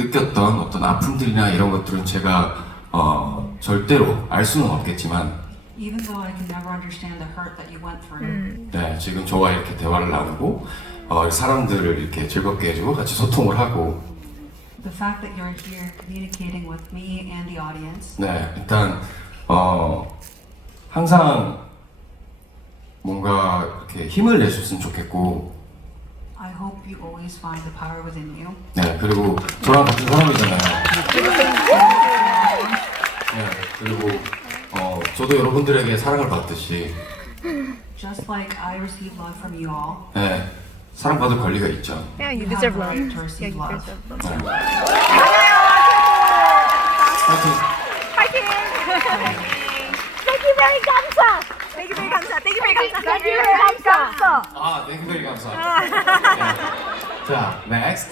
느꼈던 어떤 아픔들이나 이런 것들은 제가 절대로 알 수는 없겠지만 Even though I can never understand the hurt that you went through, 네, 지금 저와 이렇게 대화를 나누고 사람들을 이렇게 즐겁게 해주고 같이 소통을 하고 the fact that you're here communicating with me and the audience, 네, 일단 항상 뭔가 이렇게 힘을 내줬으면 좋겠고 I hope you always find the power within you. 네, 그리고 저랑 같은 사람이잖아요. 네, 그리고 저도 여러분들에게 사랑을 받듯이 Just like I receive love from you all, 네, 사랑받을 권리가 있죠. Yeah, you you have deserve the love. right to Yeah, receive you love. deserve love. 네. 파이팅! Thank you very 감사. Thank you very 감사. Thank you very 감사. Thank you very 감사. 아, 네, 굉장히 감사합니다. 네. 자, next.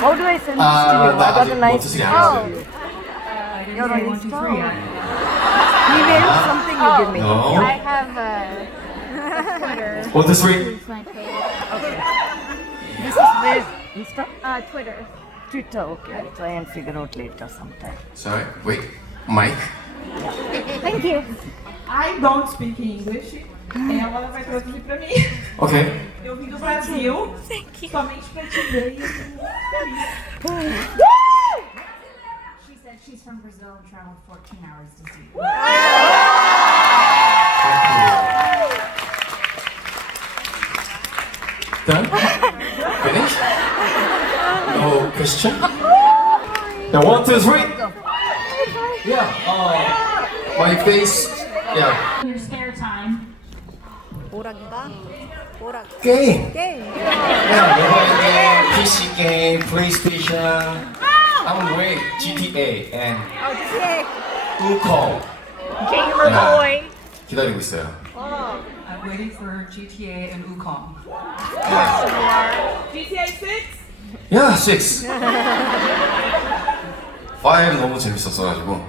How do I send this to you? 나 I got 아직 a nice 원투쓰리 안 했어요. I didn't You're say on 1, 2, 3 yet. Email something you give me. No. I have Twitter. 1, 2, 3. It's my favorite. This is where Insta? Twitter. Twitter. Okay, I'll try and figure out later sometime. Sorry, wait. Mike. Thank you. I don't speak English. Ela vai traduzir pra mim. Okay. Eu vim do Brasil somente pra te ver e eu tô muito feliz. She said she's from Brazil and traveled 14 hours to see you. Done? Finish? No question? Now 1, 2, 3. Yeah. My face. Yeah. Your spare time. 뭐란가? 뭐라? Game. 게임. Yeah, mobile game, PC game, PlayStation. I'm way GTA and 어떻게? Ucall. Gamer Yeah. boy. 기다리고 있어요. I'm waiting for GTA and Wukong. GTA 6? Yeah, 6. 5 너무 재밌었어가지고.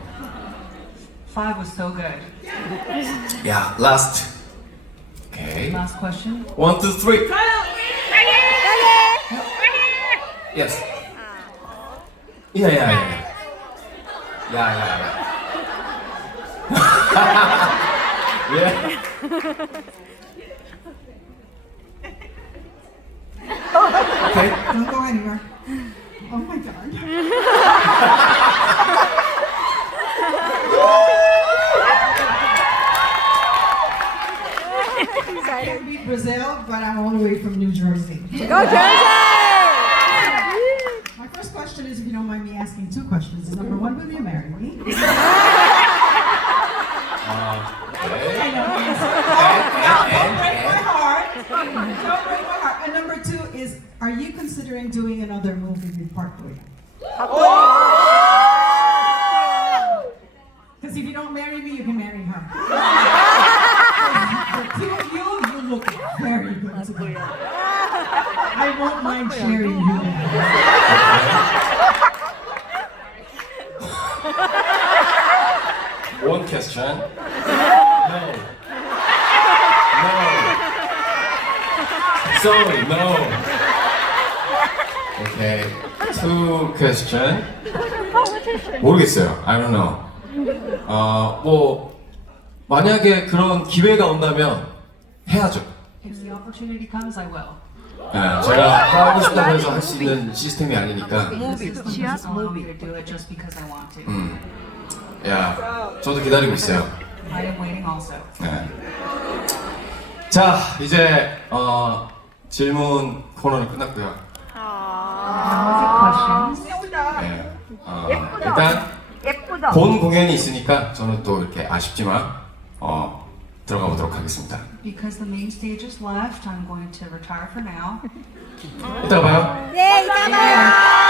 5 was so good. Yeah, last. Okay. Last question. 1, 2, 3. Yes. Yeah. Yeah. Okay. Don't go anywhere. Oh my god. I can beat Brazil, but I'm all the way from New Jersey. Go Jersey! My first question is, if you don't mind me asking two questions. Is number one, will you marry me? Okay. Don't break my heart. Don't break my heart. And number two is, are you considering doing another movie with Park Bo-young? Because if you don't marry me, you can marry her. The two of you, you look very good together. I won't mind sharing you. One question. No. Sorry, no. Okay. Two question. 모르겠어요. I don't know. 뭐 만약에 그런 기회가 온다면 해야죠. If the opportunity comes, I will. 네, 제가 하고 싶다고 해서 할 수 있는 시스템이 아니니까. This system doesn't allow me to do it just because I want to. 야, 저도 기다리고 있어요. I am waiting also. 네. 자, 이제 질문 코너는 끝났고요. Questions? 네. 일단 예쁘다. 본 공연이 있으니까 저는 또 이렇게 아쉽지만 들어가 보도록 하겠습니다. Because the main stage is left, I'm going to retire for now. 이따가 봐요. 네, 이따 봐요.